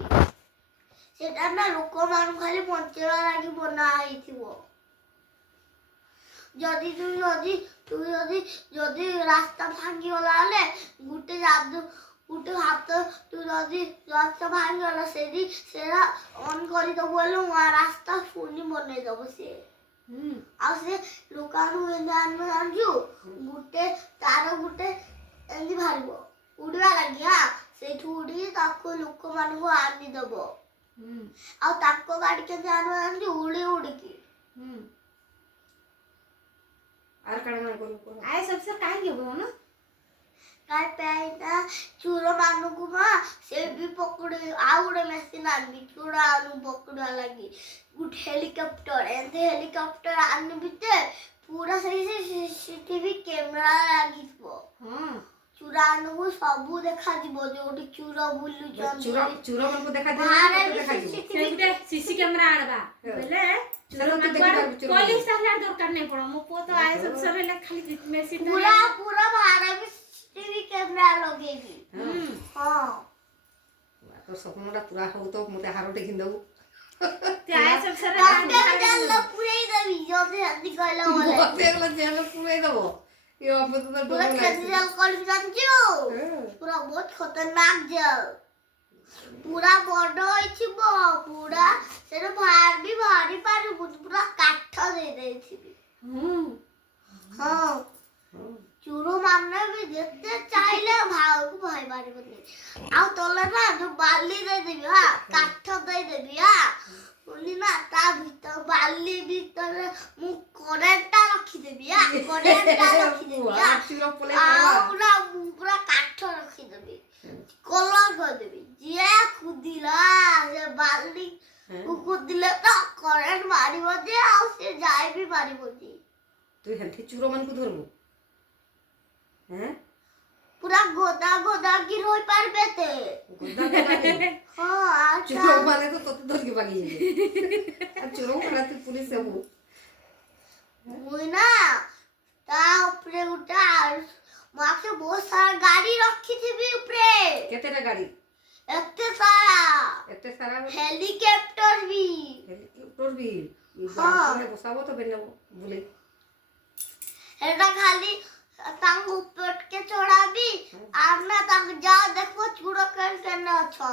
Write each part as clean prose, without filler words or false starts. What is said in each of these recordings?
CCTV ସେଟା ନା ଲୋକମାନଙ୍କୁ ଖାଲି ବଞ୍ଚେଇବା ଲାଗି ବନା ହେଇଥିବ। ଯଦି ରାସ୍ତା ଭାଙ୍ଗିଗଲା ହେଲେ ଗୋଟେ ହାତ ତୁ ଯଦି ରାସ୍ତା ଭାଙ୍ଗିଗଲା ସେଟା ଅନ୍ କରିଦବୁ ହେଲେ ନୂଆ ରାସ୍ତା ପୁଣି ବନେଇଦବ ସିଏ। ଆଉ ସେ ଲୋକମାନଙ୍କୁ ଜାଣିଛୁ ଗୋଟେ ଏମିତି ବାହାରିବ ଉଡ଼ିବା ଲାଗି ସେଇଠୁ ଉଡ଼ିକି ତାକୁ ଲୋକମାନଙ୍କୁ ଆଣିଦବ। ଆଉ ତାଙ୍କ ଗାଡ଼ି କେମିତି ଆଣିବ ଜାଣିଛୁ ଉଡ଼ିକି। ଚୋର ମାନଙ୍କୁ ସେ ବି ପକଡ଼ି ଆଉ ଗୋଟେ ମେସିନ୍ ଆଣିବି ଚୋର ପକଡ଼ିବା ଲାଗି ଗୋଟେ ହେଲିକପ୍ଟର ଆଣିବି ପୁରା ସେଇ ସିସିଟିଭି କ୍ୟାମେରା ଲାଗିଥିବ। ଚୋରାମାନଙ୍କୁ ସବୁ ଦେଖାଯିବ ଯୋଉଠି ଚୋର ବୁଲୁଛନ୍ତି सीसी कैमरा आड़बा बोले पुलिस ताला दरकार नहीं पड़ो मो पो तो आईएस अफसर रे खाली मेसिन पूरा भारत में सीसीटीवी कैमरा लगेगी। हां तो सपनटा पूरा हो तो मते हारोटे किन दऊ ते आईएस अफसर रे पूरे देवी जल्दी कहला बोले मते जेल पूरे दबो ये अब तो पूरा जेल कॉल जानजो पूरा बहुत खतरनाक जेल पूरा बड़ होइछिबो पूरा सेरे भारी पारू पूरा काठ दे देथिबी। हां चूरो मारने भी देखते चाहिले भाई मारी बने आ तोले ना जो बाली दे देबी काठ दे देबी बोली ना ता भीतर बाली भीतर मु करेंटा रखी देबी करेंटा रखी देबी पूरा काठ रखी देबी कलर कर देबी जे खुदिला जे बाली खुदिले तो करेंट मारिबो जे आ से जाय भी मारिबो जे तू हेंठी चूरो मन को धरबो हैं पूरा गोदा गिर होई पारबे ते हां चूरो माने तो तोते धर के भागी जे चूरो माने तो पुलिस सबू मुई ना ता ऊपर उठा मां से बहुत सारा गाड़ी रखी थी भी ऊपर केतेटा गाड़ी एते सारा हेलीकॉप्टर भी हां बसाबो तो बेनो बोले एटा खाली तांग ऊपर के चढ़ाबी आर ना तांग जा देखो चूड़ो करना अच्छा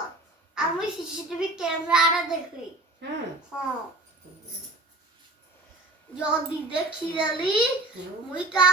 आमी सीसीटीवी कैमरा रे देखली हां जो दी देखी रली मुई का